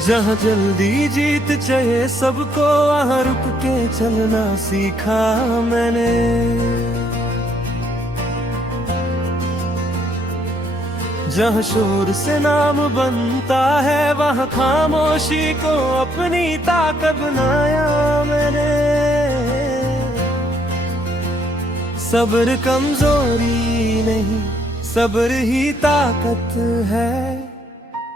जहाँ जल्दी जीत चाहिए सबको, वहाँ रुक के चलना सीखा मैंने। जहाँ शोर से नाम बनता है, वहाँ खामोशी को अपनी ताकत बनाया मैंने। सब्र कमजोरी नहीं, सब्र ही ताकत है।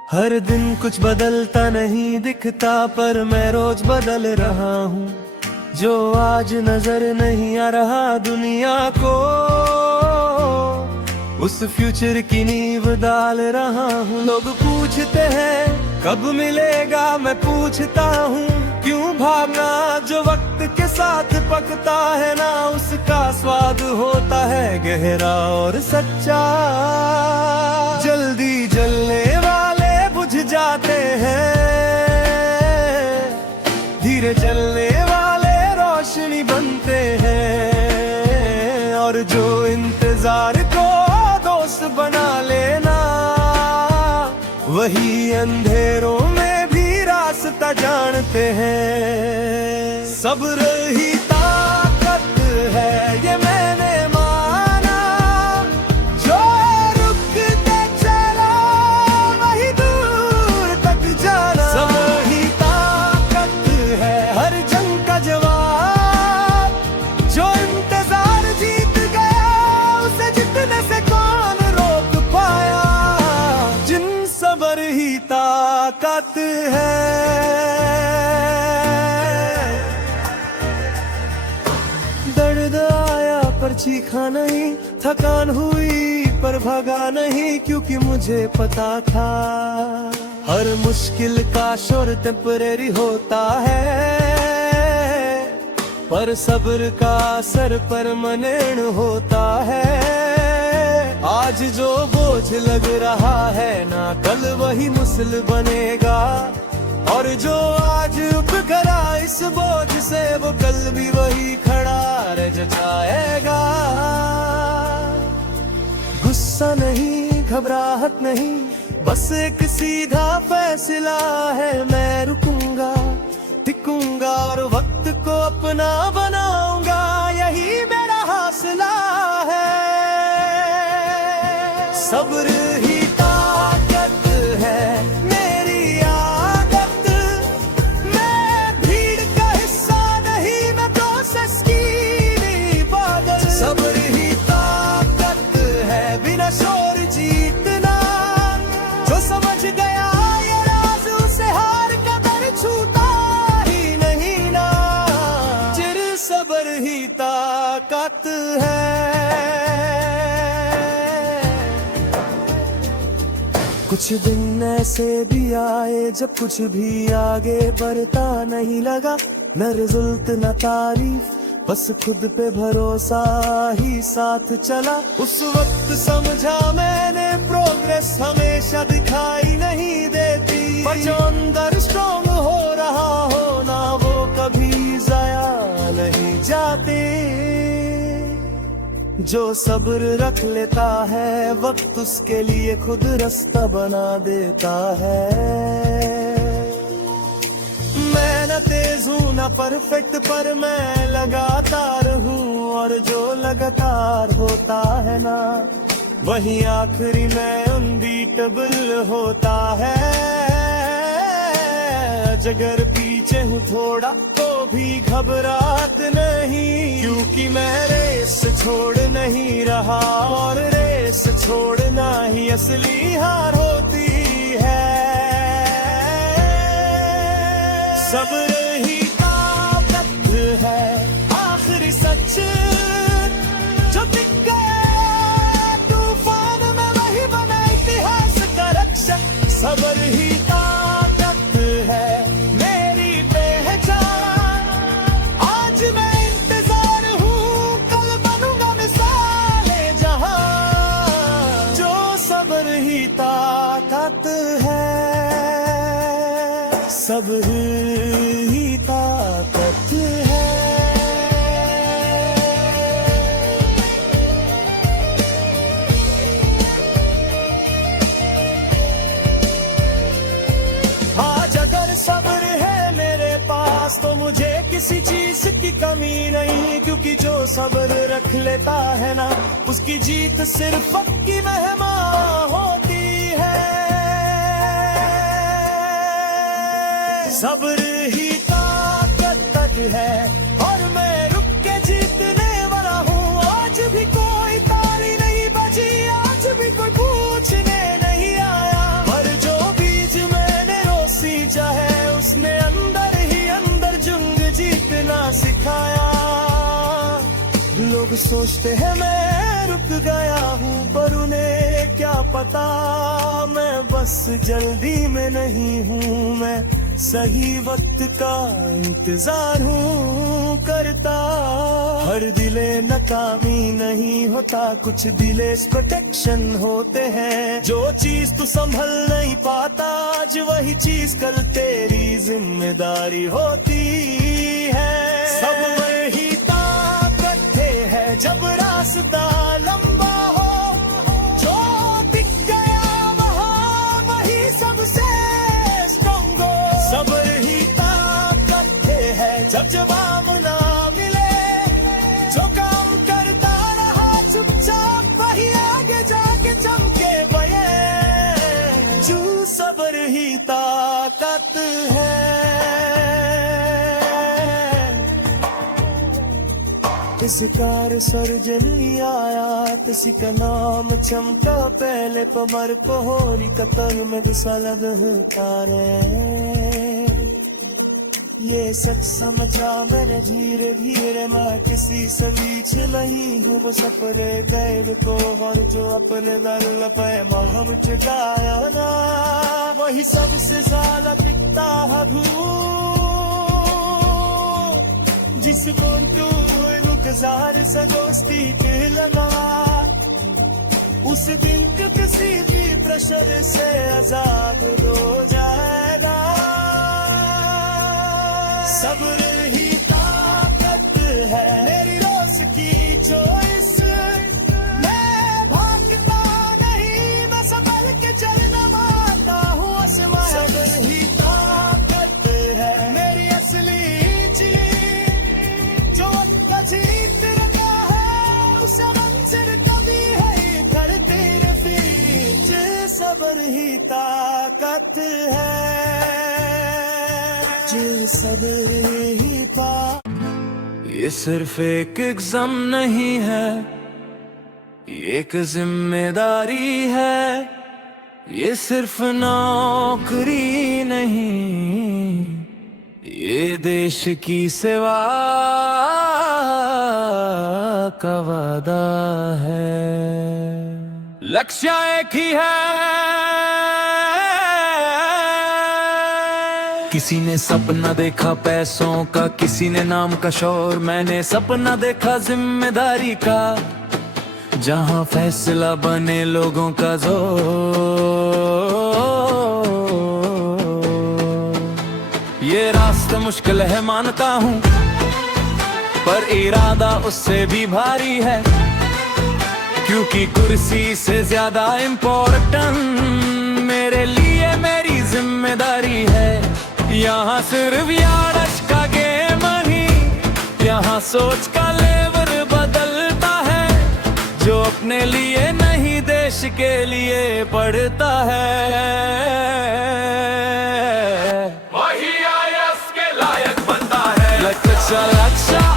हर दिन कुछ बदलता नहीं दिखता, पर मैं रोज बदल रहा हूँ। जो आज नजर नहीं आ रहा दुनिया को, उस फ्यूचर की नींव डाल रहा हूँ। लोग पूछते हैं कब मिलेगा, मैं पूछता हूँ क्यों भागना। जो वक्त के साथ पकता है ना, उसका स्वाद होता है गहरा और सच्चा। जल्दी जलने वाले बुझ जाते हैं, धीरे चलने वाले रोशनी बनते हैं। और जो इंतजार को दोस्त बना लेना, वही अंधेरों में भी रास्ता जानते हैं। सब्र ही ताकत है ये मैंने माना, जो रुकते चला वही दूर तक जाना। सब्र ही ताकत है हर जंग का जवाब, जो इंतजार जीत गया उसे जितने से कौन रोक पाया। जिन सब्र ही ताकत है। दर्द आया पर चीखा नहीं, थकान हुई पर भागा नहीं, क्योंकि मुझे पता था हर मुश्किल का शोर टेम्परेरी होता है, पर सब्र का असर परमानेंट होता है। आज जो बोझ लग रहा है ना, कल वही मुसल बनेगा। और जो आज उठ खड़ा इस बोझ से, वो कल भी वही खड़ा रह जाएगा। गुस्सा नहीं, घबराहट नहीं, बस एक सीधा फैसला है। मैं रुकूंगा, टिकूंगा और वक्त को अपना बनाऊंगा, यही मेरा हौसला है। सब्र ही ताकत है मेरी आदत, मैं भीड़ का हिस्सा नहीं, मैं प्रोसेस की इबादत। सब्र ही ताकत है बिना शोर जीतना, जो समझ गया ये राज उसे हार का दर छूता ही नहीं ना। चिर सब्र ही ताकत है। कुछ दिन ऐसे भी आए जब कुछ भी आगे बढ़ता नहीं लगा, न रिजल्ट न तारीफ, बस खुद पे भरोसा ही साथ चला। उस वक्त समझा मैंने प्रोग्रेस हमेशा दिखाई नहीं देती, पर जो अंदर स्ट्रॉन्ग हो रहा हो ना, वो कभी जाया नहीं जाते। जो सब्र रख लेता है, वक्त उसके लिए खुद रास्ता बना देता है। मैं न तेज हूँ न परफेक्ट, पर मैं लगातार हूँ। और जो लगातार होता है ना, वही आखिरी में अनबीटेबल होता है। अगर पीछे हूँ थोड़ा तो भी घबराहट नहीं, क्योंकि मैं रेस छोड़ नहीं रहा, और रेस छोड़ना ही असली हार होती है। सब्र ही ताकत है आखिरी सच, जो टिक गया तूफान में वही बना इतिहास का रक्षक। सब्र ही ताकत है मेरी पहचान, आज मैं इंतजार हूँ, कल बनूंगा मिसाले जहां। जो सब्र ही ताकत है, सब्र ही ताकत है। हाँ जगह मुझे किसी चीज की कमी नहीं, क्योंकि जो सब्र रख लेता है ना, उसकी जीत सिर्फ पक्की मेहमा होती है। सब्र ही ताकत है और मैं रुक के जीतने वाला हूँ। आज भी कोई ताली नहीं बजी, आज भी कोई पूछने नहीं आया, पर जो बीज मैंने रोसी चाहे उसने अंदर ही अंदर जंग जीतना सिखाया। लोग सोचते हैं मैं रुक गया हूँ, पर उन्हें क्या पता मैं बस जल्दी में नहीं हूँ। मैं सही वक्त का इंतजार हूँ करता। हर दिले नकामी नहीं होता, कुछ दिले प्रोटेक्शन होते हैं। जो चीज तू संभल नहीं पाता, आज वही चीज कल तेरी जिम्मेदारी होती है। सब वही ताकत है जब रास्ता लंबा हो, जो दिख गया वहाँ वही सबसे स्ट्रॉन्ग हो। सब्र ही ताकत है जब जवाब ना मिले, जो काम करता रहा चुपचाप वही आगे जाके चमके बये। जो सब्र ही ताकत है। इस कार सर्जन आया, किसी का नाम चमका पहले पमर पोहरी कतर में दुसलग तारे। ये सच समझा मैंने धीरे धीरे, मैं किसी से बीच नहीं हूँ। वो सपने गैर को और जो अपने दर पे महब चुकाया ना, वही सबसे ज्यादा पिता है भूल। जिसको तू रुखसार से दोस्ती के लगा, उस दिन किसी भी प्रेशर से आजाद हो जाएगा। सब्र ही ताकत है मेरी रोज की चॉइस। मैं भागता नहीं, मैं संभल के चलना मानता हूँ आसमान। सब्र ही ताकत है मेरी असली चीज, जो अपना जीत रखा है उसे मंजिल कभी है करते रफीक। सब्र ही ताकत है, सब्र ही पा। ये सिर्फ एक एग्जाम नहीं है, ये एक जिम्मेदारी है। ये सिर्फ नौकरी नहीं, ये देश की सेवा का वादा है। लक्ष्य एक ही है। किसी ने सपना देखा पैसों का, किसी ने नाम का शोर, मैंने सपना देखा जिम्मेदारी का, जहां फैसला बने लोगों का जोर। ये रास्ता मुश्किल है मानता हूं, पर इरादा उससे भी भारी है, क्योंकि कुर्सी से ज्यादा इम्पोर्टेंट मेरे लिए मेरी जिम्मेदारी है। यहाँ सिर्फ यार्डश का गेम नहीं, यहाँ सोच का लेवल बदलता है। जो अपने लिए नहीं देश के लिए पढ़ता है, वही आईएएस के लायक बनता है। लक्ष्य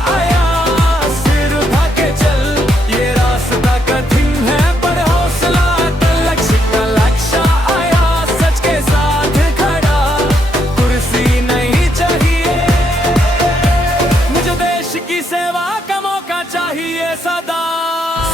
आया सिर उठा के चल, ये रास्ता कठिन है पर हौसला कर। लक्ष्य आया सच के साथ खड़ा, कुर्सी नहीं चाहिए मुझे, देश की सेवा का मौका चाहिए सदा।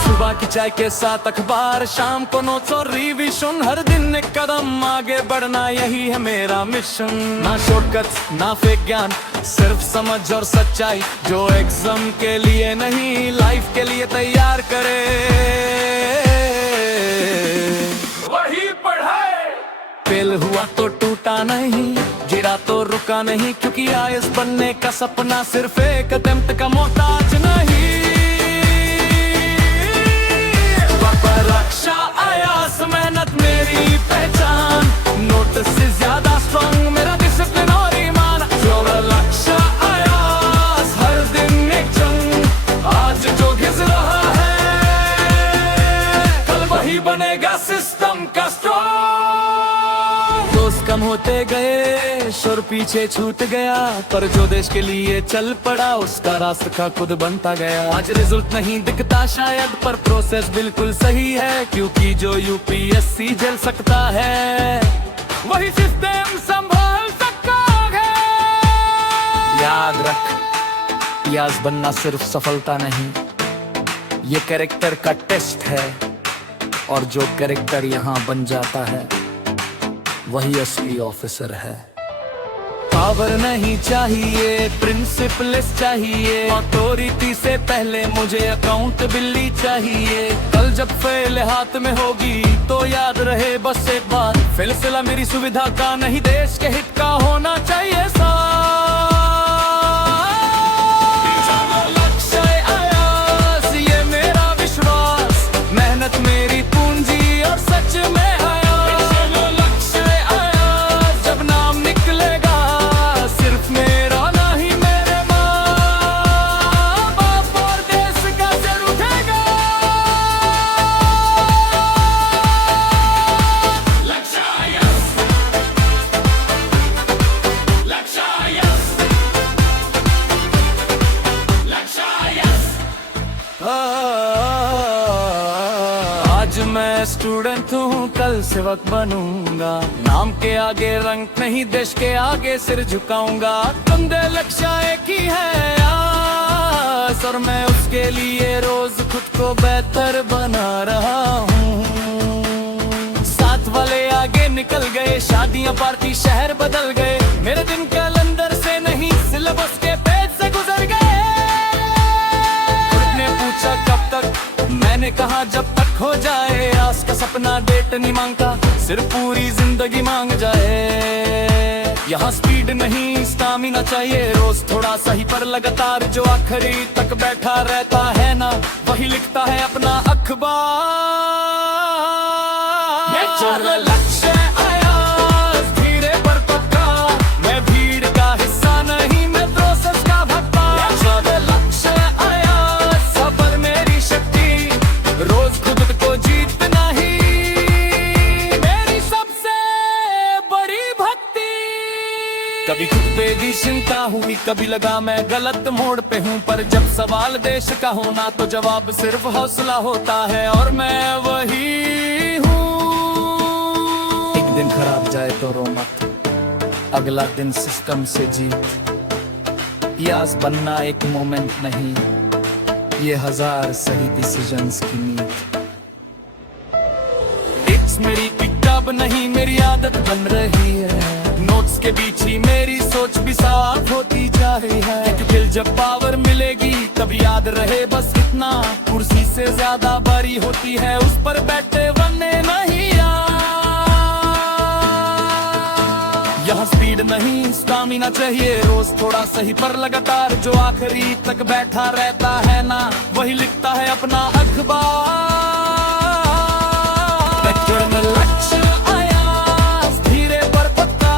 सुबह की चाय के साथ अखबार, शाम को नोट्स और रिवीजन, हर दिन एक कदम आगे बढ़ना यही है मेरा मिशन। ना शॉर्टकट्स ना फेक ज्ञान, सिर्फ समझ और सच्चाई, जो एग्जाम के लिए नहीं लाइफ के लिए तैयार करे, वही पढ़ाए। फेल हुआ तो टूटा नहीं, गिरा तो रुका नहीं, क्योंकि आईएएस बनने का सपना सिर्फ एक अटेम्प्ट का मोहताज नहीं। लक्ष्य आयास मेहनत मेरी पहचान, नोट से ज्यादा स्ट्रॉन्ग मेरा डिसिप्लिन और ईमान। जो लक्ष्य आया होते गए, शोर पीछे छूट गया, पर जो देश के लिए चल पड़ा उसका रास्ता खुद बनता गया। आज रिजल्ट नहीं दिखता शायद, पर प्रोसेस बिल्कुल सही है, क्योंकि जो यूपीएससी झेल सकता है वही सिस्टम संभाल सकता है। याद रख, याज बनना सिर्फ सफलता नहीं, ये कैरेक्टर का टेस्ट है, और जो कैरेक्टर यहाँ बन जाता है वही असली ऑफिसर है। पावर नहीं चाहिए, प्रिंसिपल्स चाहिए, अथॉरिटी से पहले मुझे अकाउंटेबिलिटी चाहिए। कल जब फेल हाथ में होगी तो याद रहे बस एक बात, फैसला मेरी सुविधा का नहीं, देश के हित का होना चाहिए लक्ष्य ये मेरा विश्वास, मेहनत मेरी पूंजी और सच में मैं स्टूडेंट हूँ, कल सेवक बनूंगा, नाम के आगे रंग नहीं, देश के आगे सिर झुकाऊंगा। तुमने लक्ष्य एक ही है आस, और मैं उसके लिए रोज खुद को बेहतर बना रहा हूँ। साथ वाले आगे निकल गए, शादियां पार्टी शहर बदल गए, मेरे दिन कैलेंडर से नहीं सिलेबस के पेज से गुजर गए। ने पूछा कब तक, मैंने कहा जब तक हो जाए, आस का सपना डेट नहीं मांगता, सिर्फ पूरी जिंदगी मांग जाए। यहाँ स्पीड नहीं स्टामिना चाहिए, रोज थोड़ा सही पर लगातार, जो आखिरी तक बैठा रहता है ना वही लिखता है अपना अखबार। लक्ष्य आया धीरे पर पक्का, मैं भीड़ का हिस्सा नहीं, मैं प्रोसेस का भक्ता। लक्ष्य आया सफल मेरी शक्ति, रोज खुद को जीतना ही मेरी सबसे बड़ी भक्ति। कभी खुद पे भी चिंता हुई, कभी लगा मैं गलत मोड़ पे हूँ, पर जब सवाल देश का होना तो जवाब सिर्फ हौसला होता है, और मैं वही हूँ। एक दिन खराब जाए तो रो मत, अगला दिन सिस्टम से जीत। यास बनना एक मोमेंट नहीं, ये 1000 सही डिसीजंस की नींद। टिप्स मेरी किताब नहीं, मेरी आदत बन रही है, नोट्स के बीच ही मेरी सोच भी साफ होती जा रही है। क्योंकि जब पावर मिलेगी तब याद रहे बस इतना, कुर्सी से ज्यादा भारी होती है उस पर बैठे बनने नहीं। यहाँ स्पीड नहीं स्टामिना चाहिए, रोज थोड़ा सही पर लगातार, जो आखिरी तक बैठा रहता है ना वही लिखता है अपना अखबार। लक्ष्य आया धीरे पर पक्का,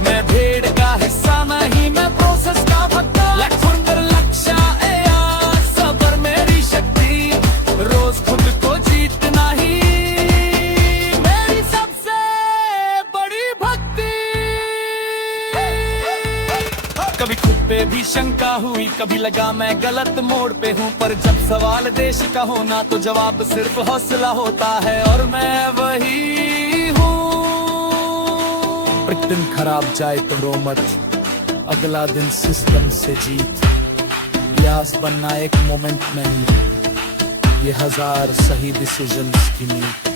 मैं भीड़ का हिस्सा नहीं, मैं प्रोसेस का भक्ता। लक्ष्य आया सबर मेरी शक्ति, रोज खुद को जीतना ही मेरी सबसे बड़ी भक्ति। कभी खुद पे भी शंका हुई, कभी लगा मैं गलत मोड़ पे हूँ, पर जब सवाल देश का होना तो जवाब सिर्फ हौसला होता है, और मैं वही हूँ। एक दिन खराब जाए तो रो मत, अगला दिन सिस्टम से जीत। यास बनना एक मोमेंट नहीं, ये 1000 सही डिसीजंस की नींद।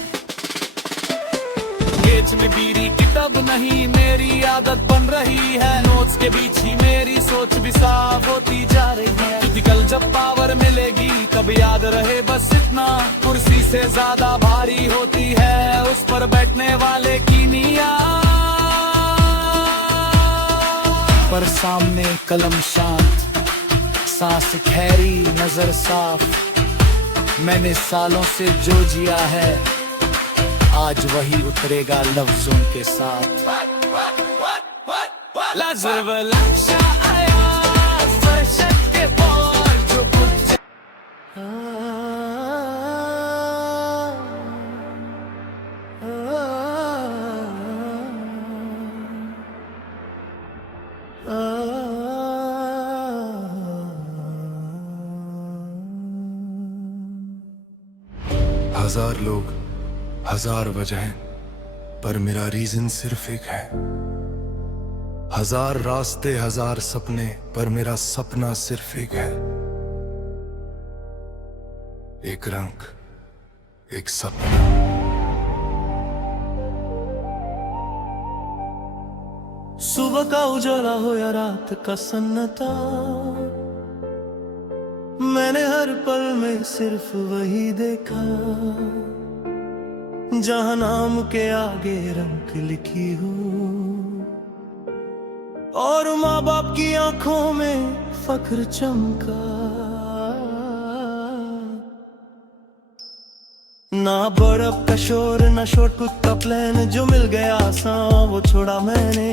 पेज में बीरी किताब नहीं, मेरी आदत बन रही है, नोट्स के बीच ही मेरी सोच भी साफ होती जा रही है। क्योंकि कल जब पावर मिलेगी तब याद रहे बस इतना, कुर्सी से ज्यादा भारी होती है उस पर बैठने वाले की नियत। पर सामने कलम शांत, सांस खैरी, नजर साफ, मैंने सालों से जो जिया है आज वही उतरेगा लफ्जों के साथ। लक्ष्य आया फर्शत के पार, जो कुछ हजार लोग, हजार वजहें, पर मेरा रीजन सिर्फ एक है। हजार रास्ते, हजार सपने, पर मेरा सपना सिर्फ एक है। एक रंग, एक सपना। सुबह का उजाला हो या रात का सन्नाटा, मैंने हर पल में सिर्फ वही देखा। जहां नाम के आगे रंग लिखी हो और माँ बाप की आंखों में फख्र चमका। ना बर्फ का शोर, ना शॉर्टकट का प्लान, जो मिल गया आसान वो छोड़ा मैंने।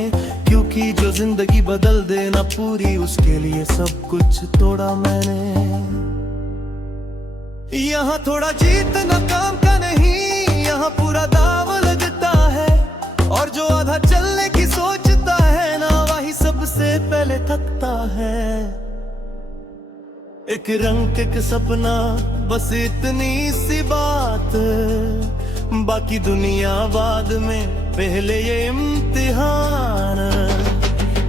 क्योंकि जो जिंदगी बदल देना पूरी, उसके लिए सब कुछ तोड़ा मैंने। यहाँ थोड़ा जीतना काम का नहीं, यहाँ पूरा दाव लगता है। और जो आधा चलने की सोचता है ना, वही सबसे पहले थकता है। एक रंग, एक सपना, बस इतनी सी बात। बाकी दुनिया बाद में, पहले ये इम्तिहान।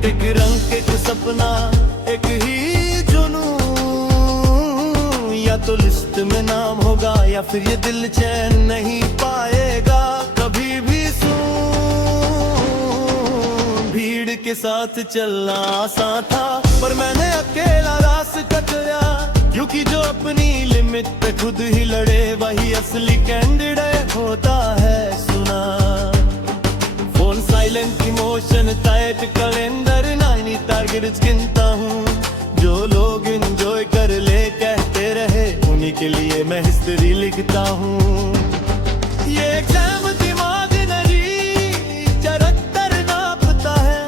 एक रंग, एक सपना, एक ही जुनून। या तो लिस्ट में नाम होगा, या फिर ये दिल चैन नहीं पाएगा कभी भी। भीड़ के साथ चलना आसान था, पर मैंने अकेला रास्ता चला। क्योंकि जो अपनी लिमिट पे खुद ही लड़े, वही असली कैंडिडेट होता है। सुना phone silent, emotion tight, calendar 90 targets गिनता हूँ। जो लोग एंजॉय कर ले कहते रहे, उन्हीं के लिए मैं हिस्ट्री लिखता हूँ। ये एग्जाम दिमाग नहीं, चरत्तर नापता है।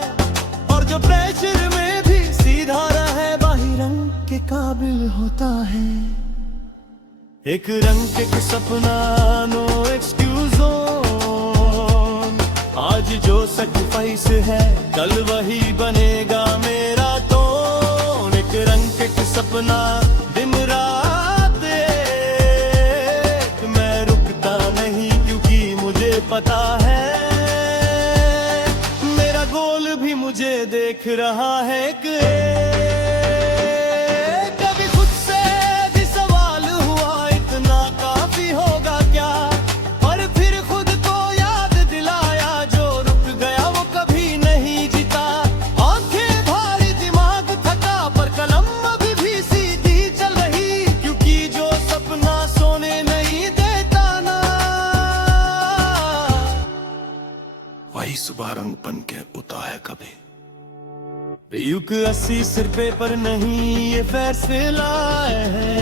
और जो प्रेशर में भी सीधा रहे, वही रंग के काबिल होता है। एक रंग, एक सपना, नो एक्सक्यूज। आज जो सैक्रिफाइस है, कल वही बनेगा मेरा टोन। एक रंग, एक सपना, दिन रात एक। मैं रुकता नहीं, क्योंकि मुझे पता है मेरा गोल भी मुझे देख रहा है। कभी खुद से भी सवाल हुआ, इतना काफी होगा क्या? और फिर खुद को याद दिलाया, जो रुक गया वो कभी नहीं जीता। आंखें भारी, दिमाग थका, पर कलम अभी भी सीधी चल रही। क्योंकि जो सपना सोने नहीं देता ना, वही सुबह रंग बन के उता है कभी। युग 80 सिर पेपर नहीं, ये फैसला है।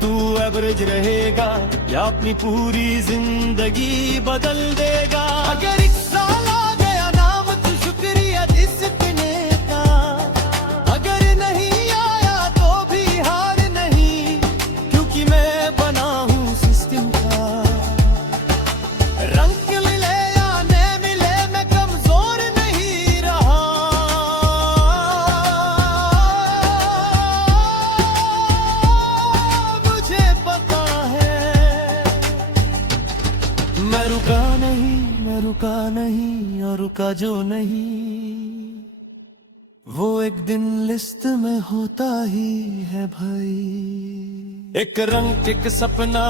तू एवरेज रहेगा या अपनी पूरी जिंदगी बदल देगा। अगर एक साल आ गया नाम, तो शुक्रिया डिसिप्लिन का। अगर नहीं आया तो भी हार नहीं, क्योंकि मैं बना हूँ सिस्टम का। रंग मिले या न मिले, मैं कमजोर नहीं रहा। मुझे पता है मैं रुका नहीं, मैं रुका नहीं, और रुका जो नहीं, वो एक दिन लिस्ट में होता ही है भाई। एक रंग, एक सपना,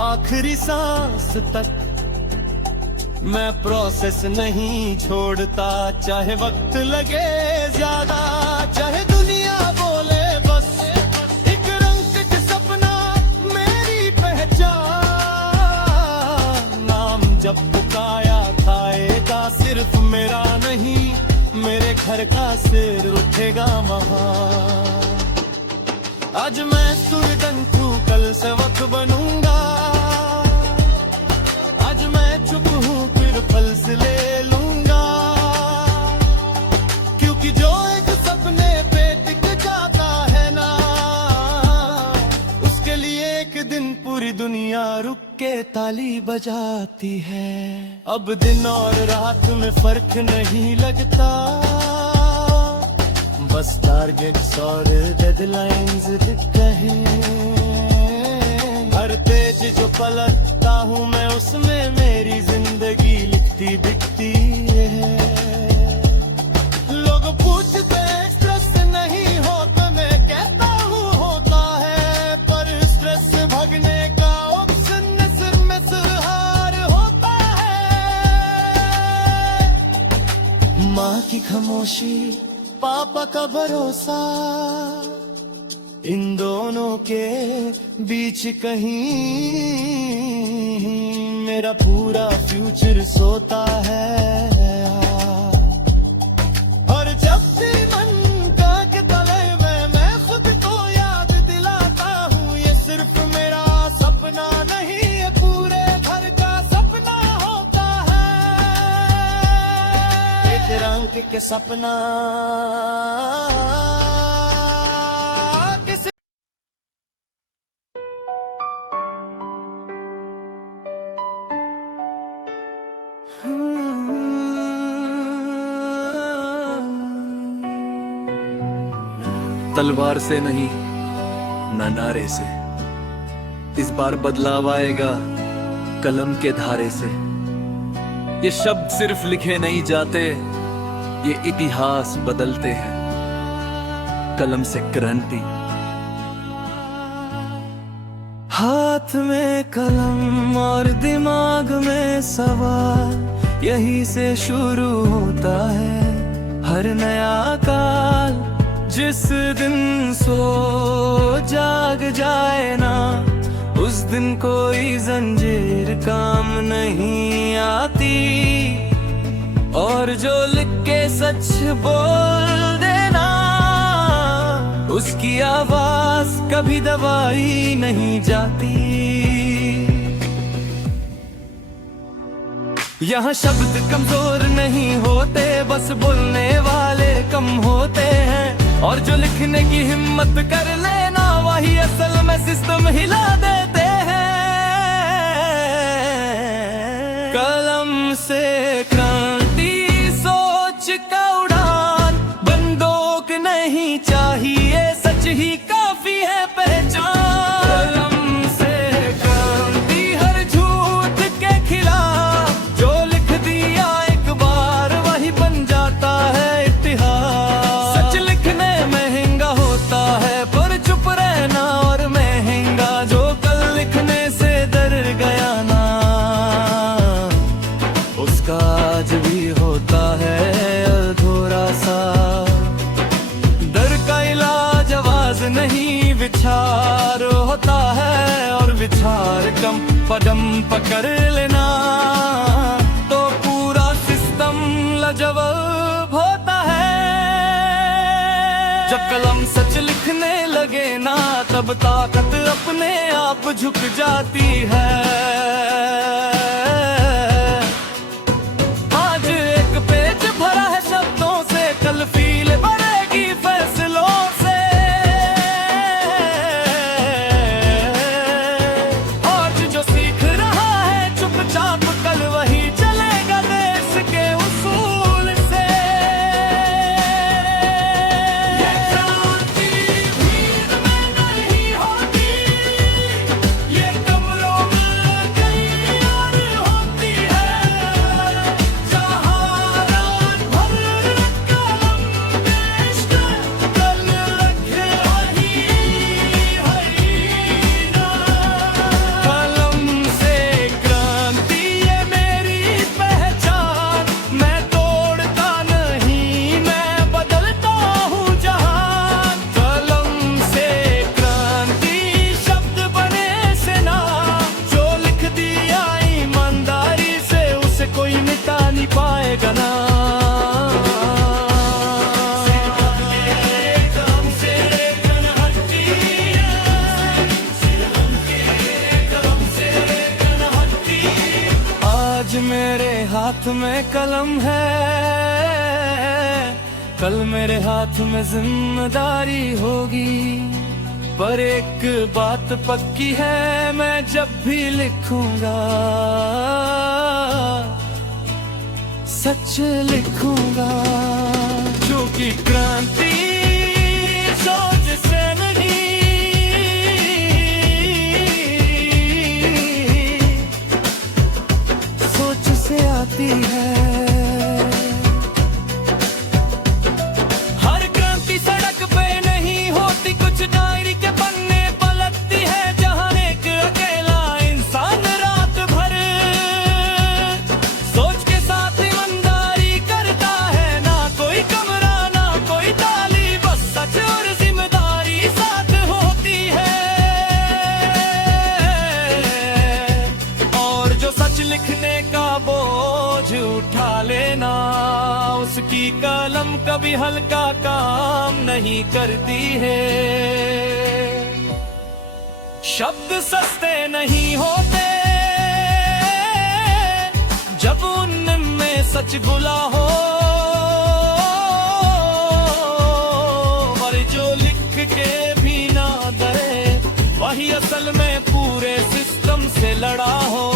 आखिरी सांस तक मैं प्रोसेस नहीं छोड़ता। चाहे वक्त लगे ज्यादा, चाहे दुनिया बोले बस। एक रंग, एक सपना, मेरी पहचान। नाम जब पुकाया था, एगा सिर्फ मेरा नहीं, मेरे घर का सिर उठेगा महान। आज मैं स्टूडेंट हूँ, कल से वक्त बनूंगा। आज मैं चुप हूँ, फिर फल से ले लूंगा। क्योंकि जो एक सपने पे टिक जाता है ना, उसके लिए एक दिन पूरी दुनिया रुक के ताली बजाती है। अब दिन और रात में फर्क नहीं लगता, बस टारगेट्स और डेडलाइंस दिखते हैं। हर हर पेज जो पलटता हूँ मैं उसमें मेरी जिंदगी लिखती दिखती है। लोग पूछते हैं स्ट्रेस नहीं होता, मैं कहता हूँ होता है, पर स्ट्रेस भगने का ऑप्शन सिर में सुरहार होता है। माँ की खामोशी, पापा का भरोसा, इन दोनों के बीच कहीं मेरा पूरा फ्यूचर सोता है। और जब भी मन का के तले में मैं खुद को याद दिलाता हूँ, ये सिर्फ मेरा सपना नहीं, ये पूरे घर का सपना होता है। एक रंग के सपना तलवार से नहीं न नारे से, इस बार बदलाव आएगा कलम के धारे से। ये शब्द सिर्फ लिखे नहीं जाते, ये इतिहास बदलते हैं कलम से क्रांति। हाथ में कलम और दिमाग में सवाल, यही से शुरू होता है हर नया काल। जिस दिन सो जाग जाए ना, उस दिन कोई जंजीर काम नहीं आती। और जो लिख के सच बोल देना, उसकी आवाज कभी दबाई नहीं जाती। यहाँ शब्द कमजोर नहीं होते, बस बोलने वाले कम होते हैं। और जो लिखने की हिम्मत कर लेना, वही असल में सिस्टम हिला देते हैं। कलम से क्रांति, सोच का उड़ान, बंदूक नहीं चाहिए, सच ही काफी है पहचान। कलम से क्रांति, हर झूठ के खिलाफ जो लिख दिया एक बार, वही बन जाता है इतिहास। सच लिखने महंगा होता है, पर चुप रहना और महंगा। जो कल लिखने से डर गया ना, उसका आज भी होता है अधूरा सा। डर का इलाज आवाज नहीं, विचार होता है। और विचार कम कदम पकड़ लेना, तो पूरा सिस्टम लाजवाब होता है। जब कलम सच लिखने लगे ना, तब ताकत अपने आप झुक जाती है। आज एक पेज भरा है शब्दों से, कल फील भरेगी फैसलों से। आज जो सीख रहा है चुपचाप, कल वही चलेगा देश के उसूल से। ये क्रांति भीड़ में नहीं होती, ये कमरों में कहीं और होती है। जहाँ रात भर कलम पेश कर, कल रखे वही है ना। कलम से क्रांति, ये मेरी पहचान। मैं तोड़ता नहीं, मैं बदलता हूँ जहान। कलम से क्रांति, शब्द बने से ना, जो लिख दिया ईमानदारी से, उसे कोई मिटा नहीं पाएगा ना। कलम से कलहट्टी है, कलम से कलहट्टी। आज मेरे हाथ में कलम है, कल मेरे हाथ में जिम्मेदारी होगी। पर एक बात पक्की है, मैं जब भी लिखूंगा सच लिखूंगा। क्योंकि क्रांति सोच से नहीं, क्योंकि कलम कभी हल्का काम नहीं करती है। शब्द सस्ते नहीं होते जब उनमें सच घुला हो, और जो लिख के भी ना डरे वही असल में पूरे सिस्टम से लड़ा हो।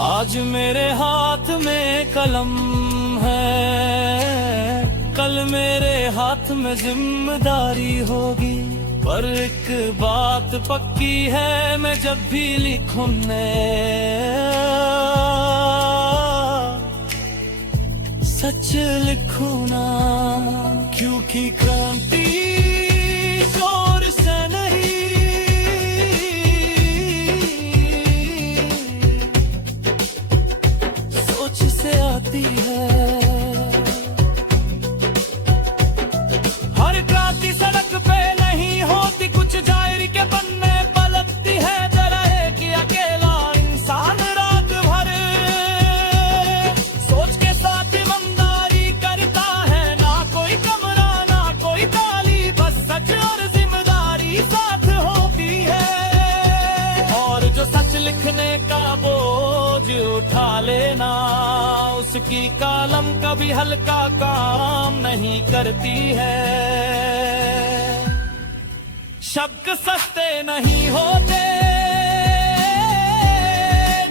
आज मेरे हाथ में कलम है, कल मेरे हाथ में जिम्मेदारी होगी। पर एक बात पक्की है, मैं जब भी लिखूं सच लिखूं ना, क्योंकि क्रांति शोर से नहीं से आती है। हर क्रांति सड़क पे नहीं होती, कुछ जाहिर के बनने पलटती है। जरा एक अकेला इंसान रात भर सोच के साथ ईमानदारी करता है। ना कोई कमरा ना कोई ताली, बस सच और जिम्मेदारी साथ होती है। और जो सच लिखने का बोझ उठा लेना, उसकी कलम कभी हल्का काम नहीं करती है। शब्द सस्ते नहीं होते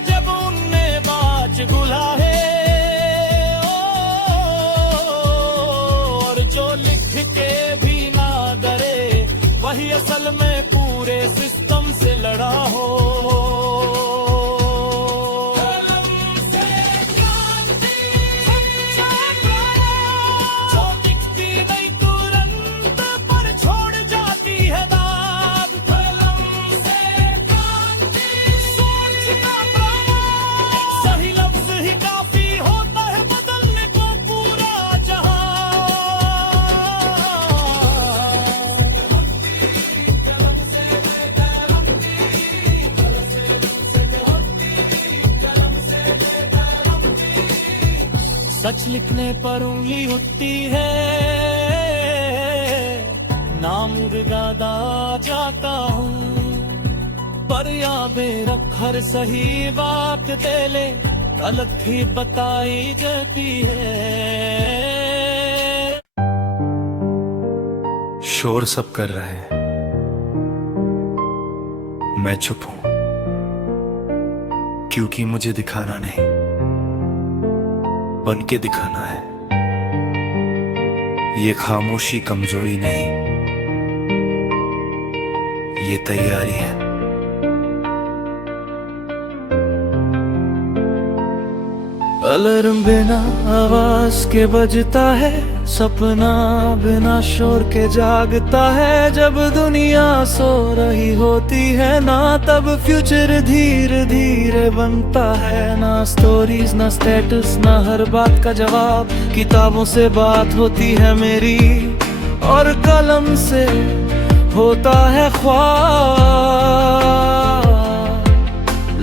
जब उनमें बाज गुला है, और जो लिख के भी ना डरे वही असल में पूरे सिस्टम से लड़ा हो। सच लिखने पर उंगली उठती है, नाम गादा जाता हूँ। पर यादें रख हर सही बात तेले गलत ही बताई जाती है। शोर सब कर रहा है, मैं चुप हूं क्योंकि मुझे दिखाना नहीं, बन के दिखाना है। ये खामोशी कमजोरी नहीं, ये तैयारी है। अलार्म बिना आवाज के बजता है, सपना बिना शोर के जागता है। जब दुनिया सो रही होती है ना, तब फ्यूचर धीरे धीरे बनता है। ना स्टोरीज ना स्टेटस ना हर बात का जवाब, किताबों से बात होती है मेरी और कलम से होता है ख्वाब।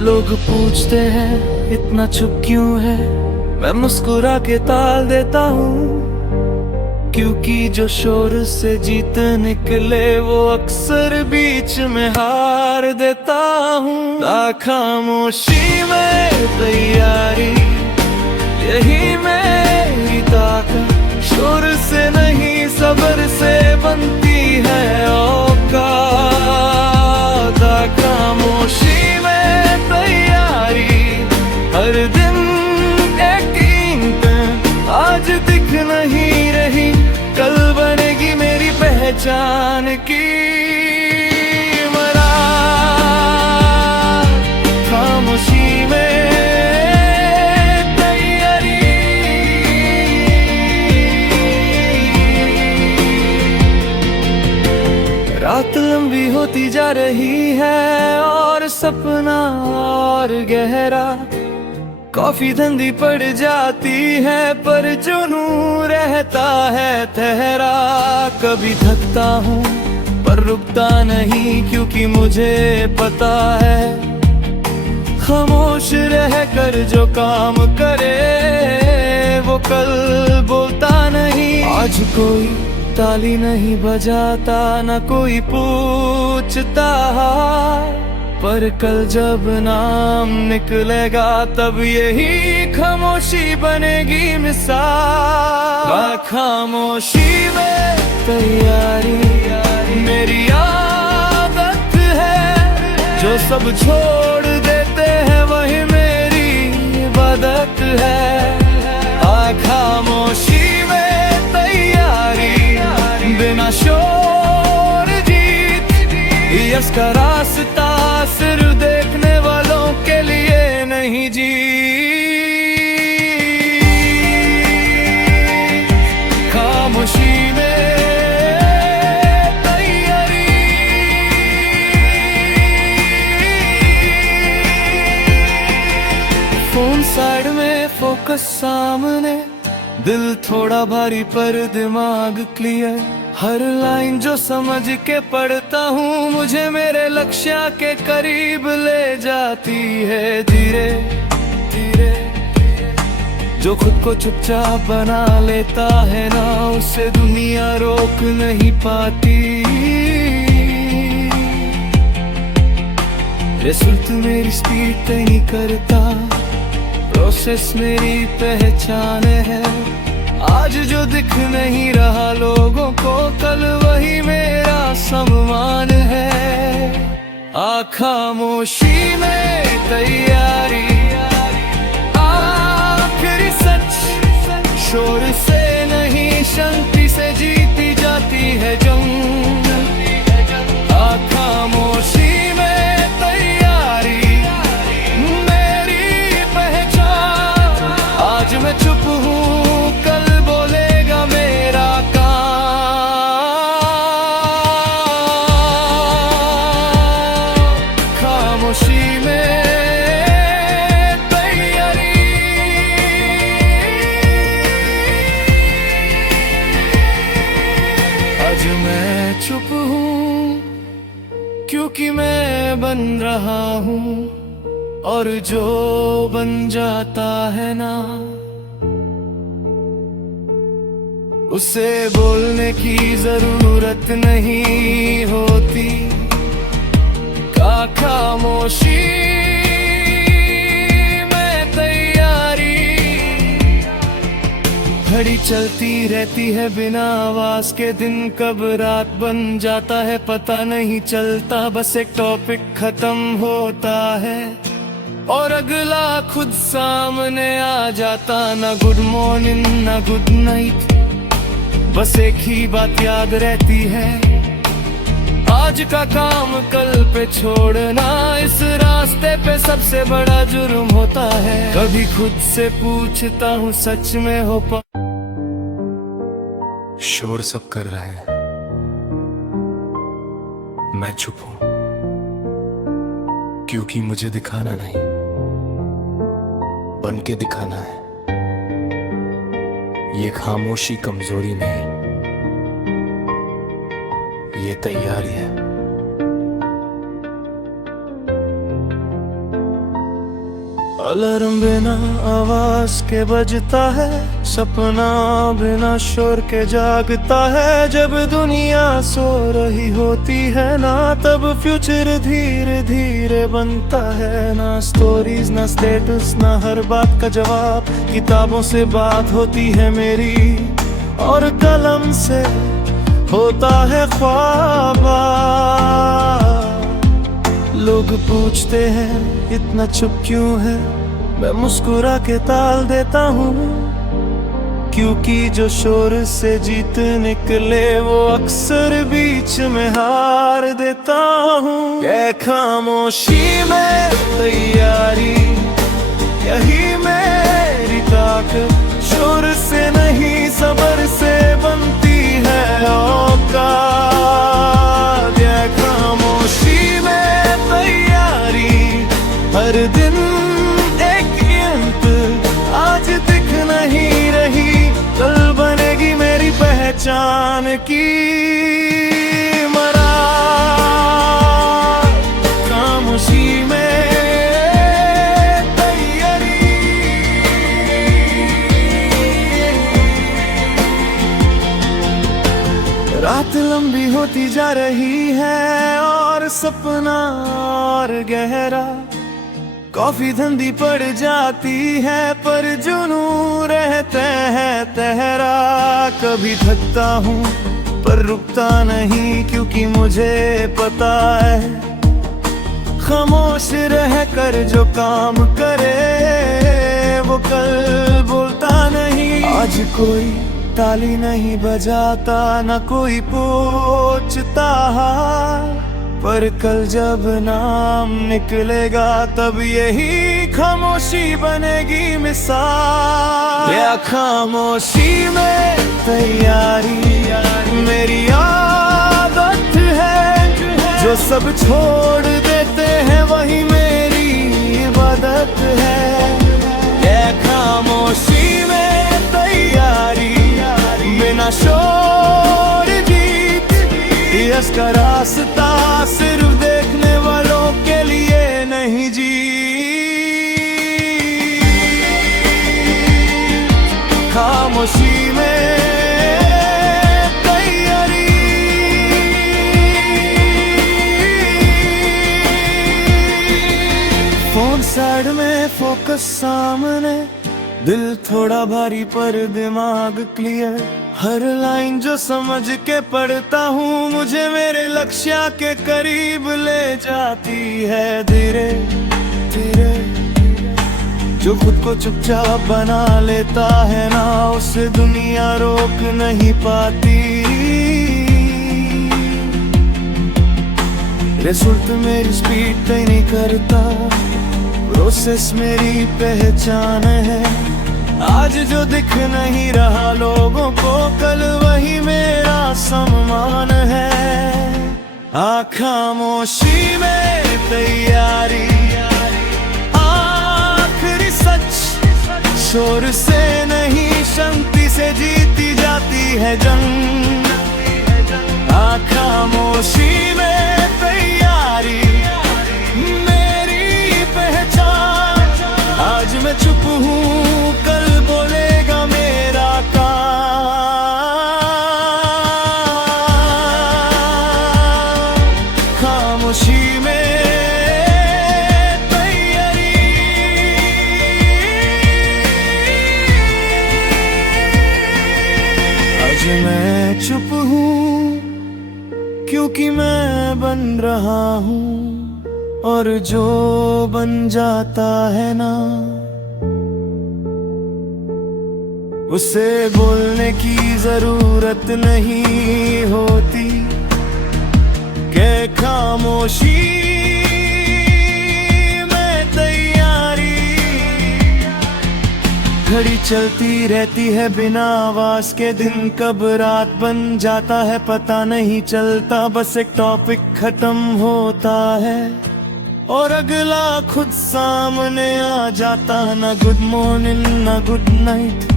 लोग पूछते हैं इतना चुप क्यों है, मैं मुस्कुरा के टाल देता हूँ। क्योंकि जो शोर से जीत निकले वो अक्सर बीच में हार देता हूँ। खामोशी में तैयारी यही मेरी ताकत, शोर से नहीं सब्र से बनती है औकात। खामोशी में तैयारी हर दिन एक ईंट, आज दिख नहीं रही कल बनेगी मेरी पहचान की इमारत। खामोशी में रात लंबी होती जा रही है और सपना और गहरा। कॉफी धंधी पड़ जाती है पर जुनू रहता है ठहरा। कभी थकता हूँ पर रुकता नहीं क्योंकि मुझे पता है खामोश रह कर जो काम करे वो कल बोलता नहीं। आज कोई ताली नहीं बजाता न कोई पूछता, पर कल जब नाम निकलेगा तब यही खामोशी बनेगी मिसाल। खामोशी में तैयारी मेरी आदत है, जो सब छोड़ देते हैं वही मेरी इबादत है। खामोशी में तैयारी बिना शोर जीत, यश का रास्ता सिर्फ देखने वालों के लिए नहीं जी। खामोशी में तैयारी फोन साइड में फोकस सामने, दिल थोड़ा भारी पर दिमाग क्लियर। हर लाइन जो समझ के पढ़ता हूँ मुझे मेरे लक्ष्य के करीब ले जाती है। धीरे धीरे जो खुद को चुपचाप बना लेता है ना, उसे दुनिया रोक नहीं पाती। रिजल्ट मेरी स्पीड तय नहीं करता, प्रोसेस मेरी पहचान है। आज जो दिख नहीं रहा लोगों को कल वही मेरा सम्मान है। खामोशी में तैयारी आखिरी सच, शोर से नहीं शांति से जीती जाती है जंग। खामोशी में तैयारी मेरी पहचान, आज मैं चुप हूँ कल बोलेगा मेरा काम। खामोशी में तैयारी आज मैं चुप हूँ क्योंकि मैं बन रहा हूँ, और जो बन जाता है ना उसे बोलने की जरूरत नहीं होती। खामोशी में तैयारी घड़ी चलती रहती है बिना आवाज के, दिन कब रात बन जाता है पता नहीं चलता। बस एक टॉपिक खत्म होता है और अगला खुद सामने आ जाता। ना गुड मॉर्निंग ना गुड नाइट, बस एक ही बात याद रहती है, आज का काम कल पे छोड़ना। इस रास्ते पे सबसे बड़ा जुर्म होता है। कभी खुद से पूछता हूँ सच में हो पा। शोर सब कर रहे हैं, मैं चुप हूं क्योंकि मुझे दिखाना नहीं, बन के दिखाना है। ये खामोशी कमजोरी नहीं, ये तैयारी है। अलार्म बिना आवाज के बजता है, सपना बिना शोर के जागता है। जब दुनिया सो रही होती है ना, तब फ्यूचर धीरे धीरे बनता है। ना स्टोरीज ना स्टेटस ना हर बात का जवाब, किताबों से बात होती है मेरी और कलम से होता है ख्वाब। लोग पूछते हैं इतना चुप क्यों है, मैं मुस्कुरा के टाल देता हूँ, क्योंकि जो शोर से जीत निकले वो अक्सर बीच में हार देता हूँ। ये खामोशी में तैयारी यही मेरी ताकत, शोर से नहीं सब्र से बनती है औकात। पहचान की मरा खामोशी में तैयारी। रात लंबी होती जा रही है और सपना और गहरा। कॉफी धंधी पड़ जाती है पर जुनू रहते हैं तहरा। कभी थकता हूँ पर रुकता नहीं क्योंकि मुझे पता है खामोश रह कर जो काम करे वो कल बोलता नहीं। आज कोई ताली नहीं बजाता न कोई पूछता पर कल जब नाम निकलेगा तब यही खामोशी बनेगी मिसाल। या खामोशी में तैयारी मेरी आदत है। जो सब छोड़ देते हैं वही मेरी इबादत है। या खामोशी में तैयारी बिना शोर जीत यश का रास्ता सिर्फ देखने वालों के लिए नहीं जी। खामोशी में तैयारी फोन साइड में फोकस सामने। दिल थोड़ा भारी पर दिमाग क्लियर। हर लाइन जो समझ के पढ़ता हूँ मुझे मेरे लक्ष्य के करीब ले जाती है धीरे धीरे। जो खुद को चुपचाप बना लेता है ना उसे दुनिया रोक नहीं पाती। रिजल्ट मेरी स्पीड तय नहीं करता प्रोसेस मेरी पहचान है। आज जो दिख नहीं रहा लोगों को कल वही मेरा सम्मान है। खामोशी में तैयारी आखिरी सच। शोर से नहीं शांति से जीती जाती है जंग। खामोशी में तैयारी मेरी पहचान। आज मैं चुप हूँ कल बोलेगा मेरा काम। खामोशी में तैयारी आज मैं चुप हूँ क्योंकि मैं बन रहा हूँ और जो बन जाता है ना उसे बोलने की जरूरत नहीं होती। के खामोशी में तैयारी घड़ी चलती रहती है बिना आवाज के। दिन कब रात बन जाता है पता नहीं चलता। बस एक टॉपिक खत्म होता है और अगला खुद सामने आ जाता। ना गुड मॉर्निंग ना गुड नाइट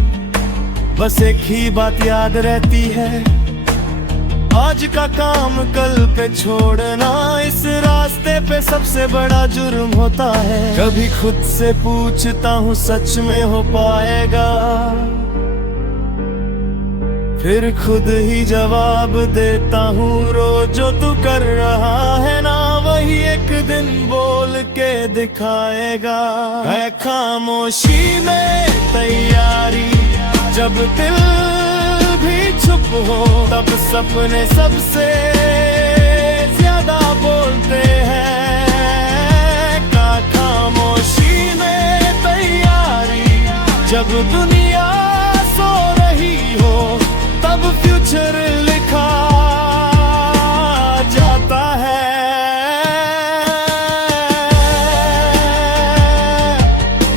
बस एक ही बात याद रहती है आज का काम कल पे छोड़ना। इस रास्ते पे सबसे बड़ा जुर्म होता है। कभी खुद से पूछता हूँ सच में हो पाएगा फिर खुद ही जवाब देता हूँ रोज जो तू कर रहा है ना वही एक दिन बोल के दिखाएगा। है खामोशी में तैयारी जब दिल भी चुप हो तब सपने सबसे ज्यादा बोलते हैं। खामोशी में तैयारी जब दुनिया सो रही हो तब फ्यूचर लिखा जाता है।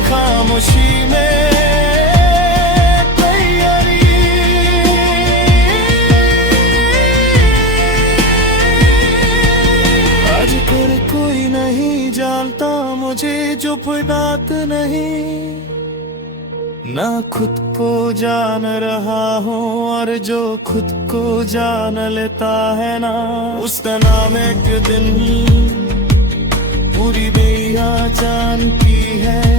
खामोशी में तैयारी आजकल कोई नहीं जानता मुझे चुप बात नहीं। ना खुद को जान रहा हूँ और जो खुद को जान लेता है ना, उसका नाम एक दिन पूरी बेइया जानती है।